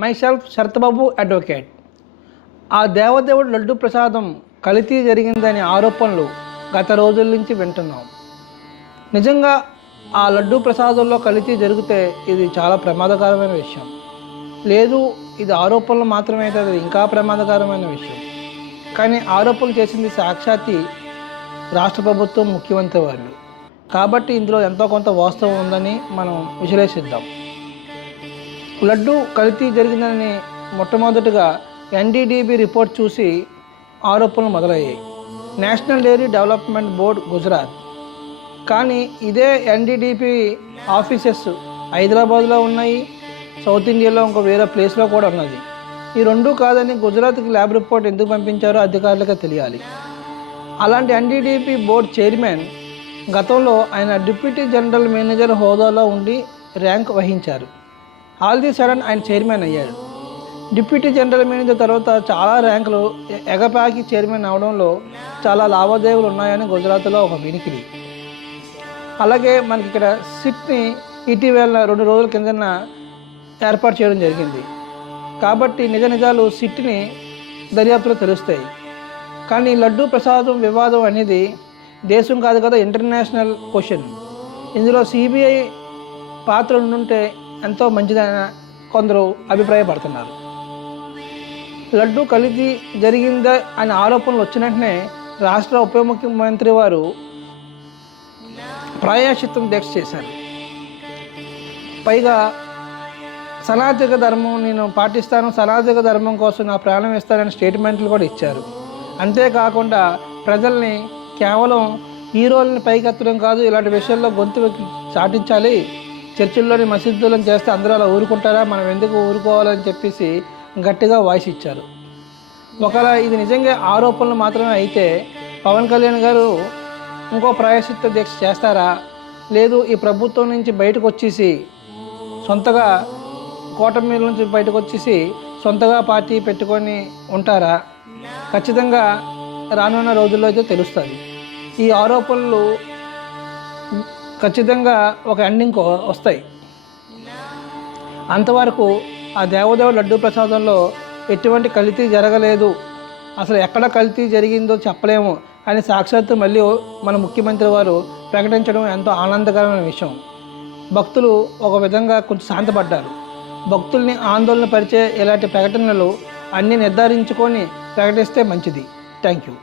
Myself Sarath Babu advocate. ఆ దేవదేవుడు లడ్డు ప్రసాదం కల్తీ జరిగిందనే ఆరోపణలు గత రోజుల నుంచి వింటున్నాం. నిజంగా ఆ లడ్డు ప్రసాదంలో కల్తీ జరిగితే ఇది చాలా ప్రమాదకరమైన విషయం. లేదు, ఇది ఆరోపణలు మాత్రమే అయితే అది ఇంకా ప్రమాదకరమైన విషయం. కానీ ఆరోపణలు చేసింది సాక్షాత్ రాష్ట్ర ప్రభుత్వం, ముఖ్యమంత్రి వాళ్ళు. కాబట్టి ఇందులో ఎంతో కొంత వాస్తవం ఉందని మనం విశ్లేషిద్దాం. లడ్డు కల్తీ జరిగిందని మొట్టమొదటిగా ఎన్డీడీబీ రిపోర్ట్ చూసి ఆరోపణలు మొదలయ్యాయి. National dairy development board, Gujarat. కానీ ఇదే ఎన్డీడీబీ ఆఫీసెస్ హైదరాబాద్లో ఉన్నాయి, సౌత్ ఇండియాలో ఇంకో వేరే ప్లేస్లో కూడా ఉన్నది. ఈ రెండూ కాదని గుజరాత్కి ల్యాబ్ రిపోర్ట్ ఎందుకు పంపించారో అధికారులకే తెలియాలి. అలాంటి ఎన్డీడీబీ బోర్డు చైర్మన్ గతంలో ఆయన డిప్యూటీ జనరల్ మేనేజర్ హోదాలో ఉండి ర్యాంక్ వహించారు. ఆల్ ది సడన్ ఆయన చైర్మన్ అయ్యాడు. డిప్యూటీ జనరల్ మేనేజర్ తర్వాత చాలా ర్యాంకులు ఎగపాకి చైర్మన్ అవడంలో చాలా లావాదేవీలు ఉన్నాయని గుజరాత్లో ఒక వినికిడి. అలాగే మనకి ఇక్కడ సిట్ని ఇటీవల 2 రోజుల కిందన ఏర్పాటు చేయడం జరిగింది. కాబట్టి నిజాలు సిట్ని దర్యాప్తులో తెలుస్తాయి. కానీ లడ్డు ప్రసాదం వివాదం అనేది దేశం కాదు కదా, ఇంటర్నేషనల్ క్వశ్చన్. ఇందులో సిబిఐ పాత్ర ఉంటే ఎంతో మంచిదని కొందరు అభిప్రాయపడుతున్నారు. లడ్డు కల్తీ జరిగిందా అనే ఆరోపణలు వచ్చిన వెంటనే రాష్ట్ర ఉప ముఖ్యమంత్రి వారు ప్రాయశ్చిత్తం దీక్ష చేశారు. పైగా సనాతన ధర్మం నేను పాటిస్తాను, సనాతన ధర్మం కోసం నా ప్రాణం ఇస్తానని స్టేట్మెంట్లు కూడా ఇచ్చారు. అంతేకాకుండా ప్రజల్ని కేవలం హీరోలని పైకెత్తడం కాదు, ఇలాంటి విషయాల్లో గొంతు చాటించాలి, చర్చిల్లోని మసీదులను చేస్తే అందరూ అలా ఊరుకుంటారా, మనం ఎందుకు ఊరుకోవాలని చెప్పేసి గట్టిగా వాయిస్ ఇచ్చారు. ఒకవేళ ఇది నిజంగా ఆరోపణలు మాత్రమే అయితే పవన్ కళ్యాణ్ గారు ఇంకో ప్రాయశ్చిత్త దీక్ష చేస్తారా, లేదు ఈ ప్రభుత్వం నుంచి బయటకు వచ్చేసి సొంతగా కూటమి నుంచి బయటకు వచ్చేసి సొంతగా పార్టీ పెట్టుకొని ఉంటారా, ఖచ్చితంగా రానున్న రోజుల్లో అయితే తెలుస్తుంది. ఈ ఆరోపణలు ఖచ్చితంగా ఒక ఎండింగ్ వస్తాయి. అంతవరకు ఆ దేవదేవుడు లడ్డు ప్రసాదంలో ఎటువంటి కల్తీ జరగలేదు, అసలు ఎక్కడ కల్తీ జరిగిందో చెప్పలేము అని సాక్షాత్తు మళ్ళీ మన ముఖ్యమంత్రి వారు ప్రకటించడం ఎంతో ఆనందకరమైన విషయం. భక్తులు ఒక విధంగా కొంచెం శాంతపడ్డారు. భక్తుల్ని ఆందోళన పరిచే ఇలాంటి ప్రకటనలు అన్నీ నిర్ధారించుకొని ప్రకటిస్తే మంచిది. Thank you.